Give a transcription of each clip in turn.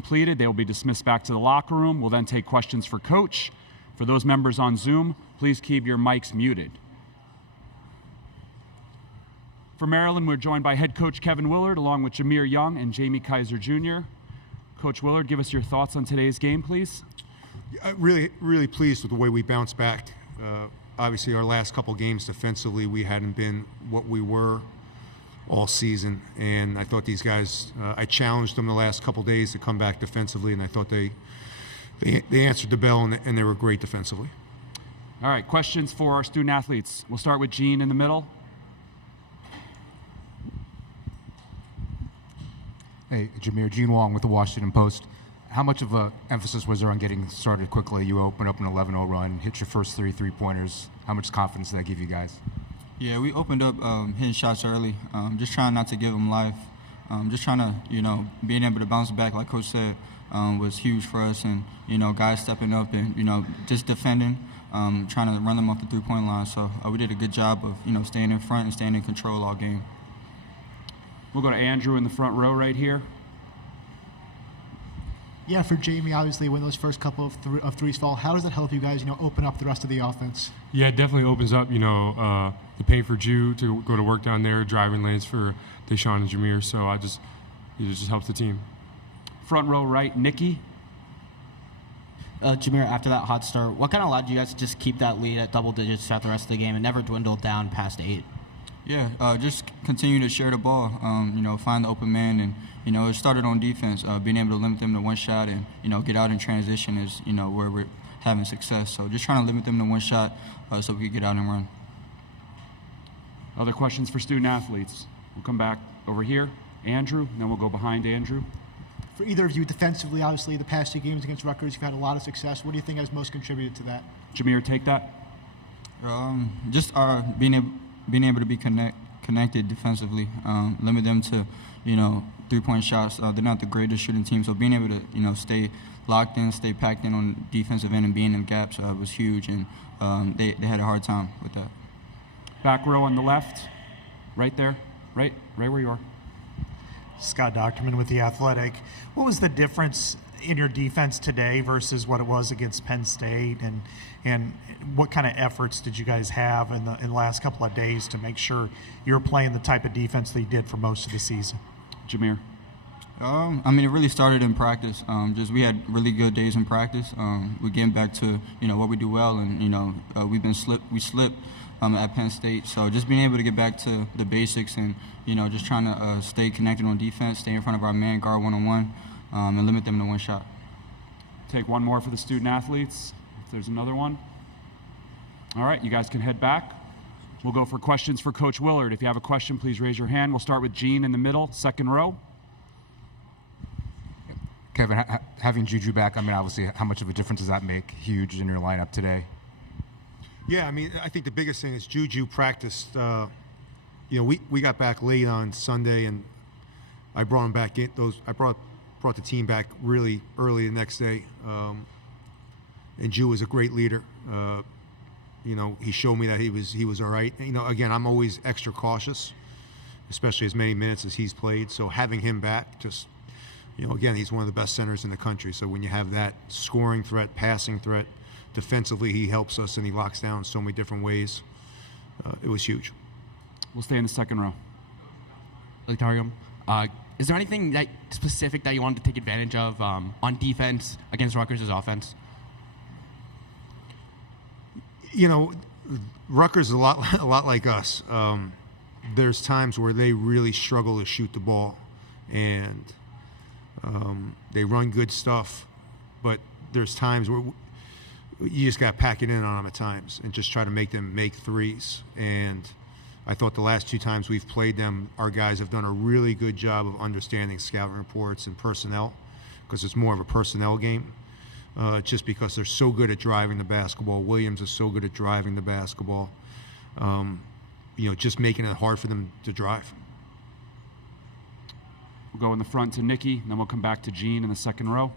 Completed, they will be dismissed back to the locker room. We'll then take questions for Coach. For those members on Zoom, please keep your mics muted. For Maryland, we're joined by head coach Kevin Willard, along with Jahmir Young and Jamie Kaiser Jr. Coach Willard, give us your thoughts on today's game, please. Really pleased with the way we bounced back. Obviously, our last couple games defensively, we hadn't been what we were all season, and I thought these guys, I challenged them the last couple days to come back defensively, and I thought they answered the bell, and they were great defensively. All right, questions for our student athletes. We'll start with Gene in the middle. Hey, Jahmir, Gene Wong with the Washington Post. How much of an emphasis was there on getting started quickly? You open up an 11-0 run, hit your first three-pointers. How much confidence did that give you guys? Yeah, we opened up hitting shots early, just trying not to give them life. Just trying to, being able to bounce back, like Coach said, was huge for us. And, guys stepping up and, just defending, trying to run them off the three-point line. So we did a good job of, staying in front and staying in control all game. We'll go to Andrew in the front row right here. Yeah, for Jamie, obviously, when those first couple of threes fall, how does that help you guys, open up the rest of the offense? Yeah, it definitely opens up, the paint for Jew to go to work down there, driving lanes for Deshaun and Jahmir. So it just helps the team. Front row right, Nikki. Jahmir, after that hot start, what kind of allowed you guys to just keep that lead at double digits throughout the rest of the game and never dwindle down past 8? Yeah, just continue to share the ball, find the open man, and, it started on defense, being able to limit them to one shot and, get out in transition is, where we're having success. So just trying to limit them to one shot so we could get out and run. Other questions for student athletes? We'll come back over here. Andrew, and then we'll go behind Andrew. For either of you, defensively, obviously, the past 2 games against Rutgers, you've had a lot of success. What do you think has most contributed to that? Jahmir, take that. Just being able to be connected defensively, limit them to, three-point shots. They're not the greatest shooting team, so being able to, stay locked in, stay packed in on the defensive end and being in gaps was huge, and they had a hard time with that. Back row on the left, right there, right where you are. Scott Docterman with The Athletic. What was the difference in your defense today versus what it was against Penn State, and what kind of efforts did you guys have in the last couple of days to make sure you're playing the type of defense that you did for most of the season? Jahmir. It really started in practice. We had really good days in practice. We're getting back to what we do well, and we slipped at Penn State. So just being able to get back to the basics and just trying to stay connected on defense, stay in front of our man, guard one-on-one, and limit them to one shot. Take one more for the student athletes, if there's another one. All right, you guys can head back. We'll go for questions for Coach Willard. If you have a question, please raise your hand. We'll start with Gene in the middle, second row. Kevin, having Juju back, obviously, how much of a difference does that make? Huge in your lineup today. Yeah, I think the biggest thing is Juju practiced. We got back late on Sunday, and I brought him back in. I brought the team back really early the next day. And Ju was a great leader. He showed me that he was all right. Again, I'm always extra cautious, especially as many minutes as he's played. So having him back, just again, he's one of the best centers in the country. So when you have that scoring threat, passing threat, defensively, he helps us and he locks down so many different ways. It was huge. We'll stay in the second row. Is there anything specific that you wanted to take advantage of on defense against Rutgers' offense? Rutgers is a lot like us. There's times where they really struggle to shoot the ball, and they run good stuff, but there's times where you just got to pack it in on them at times and just try to make them make threes. And I thought the last 2 times we've played them, our guys have done a really good job of understanding scouting reports and personnel, because it's more of a personnel game. Just because they're so good at driving the basketball. Williams is so good at driving the basketball. Just making it hard for them to drive. We'll go in the front to Nikki, and then we'll come back to Gene in the second row.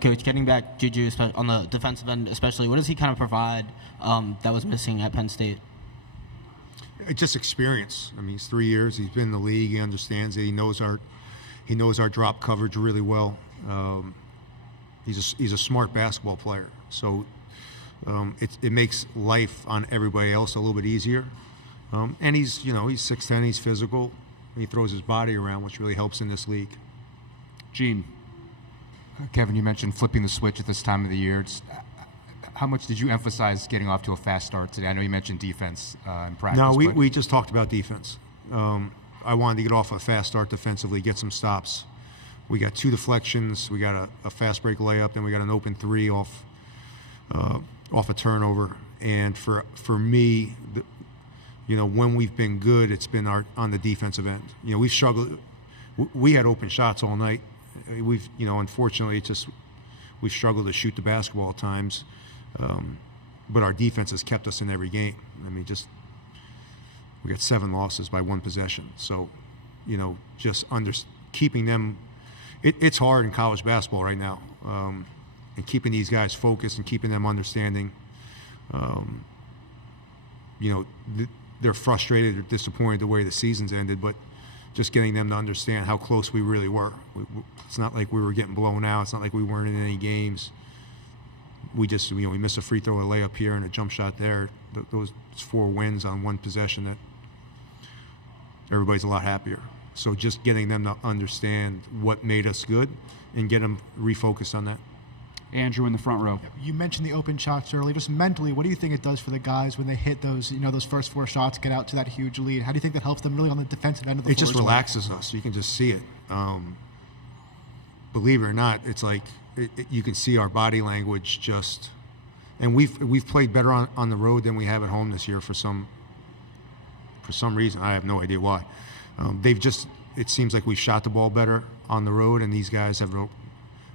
Coach, getting back Juju on the defensive end especially, what does he kind of provide that was missing at Penn State? Just experience. He's 3 years. He's been in the league. He understands it. He knows He knows our drop coverage really well. He's a smart basketball player, so it makes life on everybody else a little bit easier. And he's 6'10", he's physical. He throws his body around, which really helps in this league. Gene. Kevin, you mentioned flipping the switch at this time of the year. How much did you emphasize getting off to a fast start today? I know you mentioned defense in practice. No, we just talked about defense. I wanted to get off a fast start defensively, get some stops. We got 2 deflections. We got a fast break layup, then we got an open 3 off a turnover. And for me, when we've been good, it's been on the defensive end. We've struggled. We had open shots all night. Unfortunately, we've struggled to shoot the basketball at times. But our defense has kept us in every game. I mean, we got 7 losses by 1 possession. So, keeping them. It's hard in college basketball right now, and keeping these guys focused and keeping them understanding. They're frustrated or disappointed the way the season's ended, but just getting them to understand how close we really were. It's not like we were getting blown out. It's not like we weren't in any games. We just, we missed a free throw, a layup here, and a jump shot there. Those 4 wins on 1 possession, that everybody's a lot happier. So just getting them to understand what made us good and get them refocused on that. Andrew in the front row. You mentioned the open shots earlier. Just mentally, what do you think it does for the guys when they hit those, those first 4 shots, get out to that huge lead? How do you think that helps them really on the defensive end of the floor? It just relaxes us. You can just see it. Believe it or not, it's like you can see our body language just. And we've played better on the road than we have at home this year for some reason. I have no idea why. It seems like we shot the ball better on the road, and these guys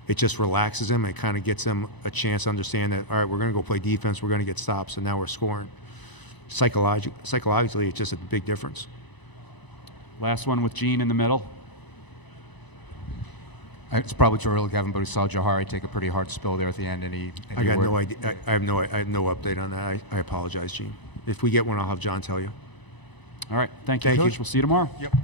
it just relaxes them. It kind of gets them a chance to understand that, all right, we're going to go play defense, we're going to get stops, and now we're scoring. Psychologically, it's just a big difference. Last one with Gene in the middle. It's probably too early, Kevin, but we saw Jahmir take a pretty hard spill there at the end. I got no idea. I have no update on that. I apologize, Gene. If we get one, I'll have John tell you. All right. Thank you, Coach. We'll see you tomorrow. Yep.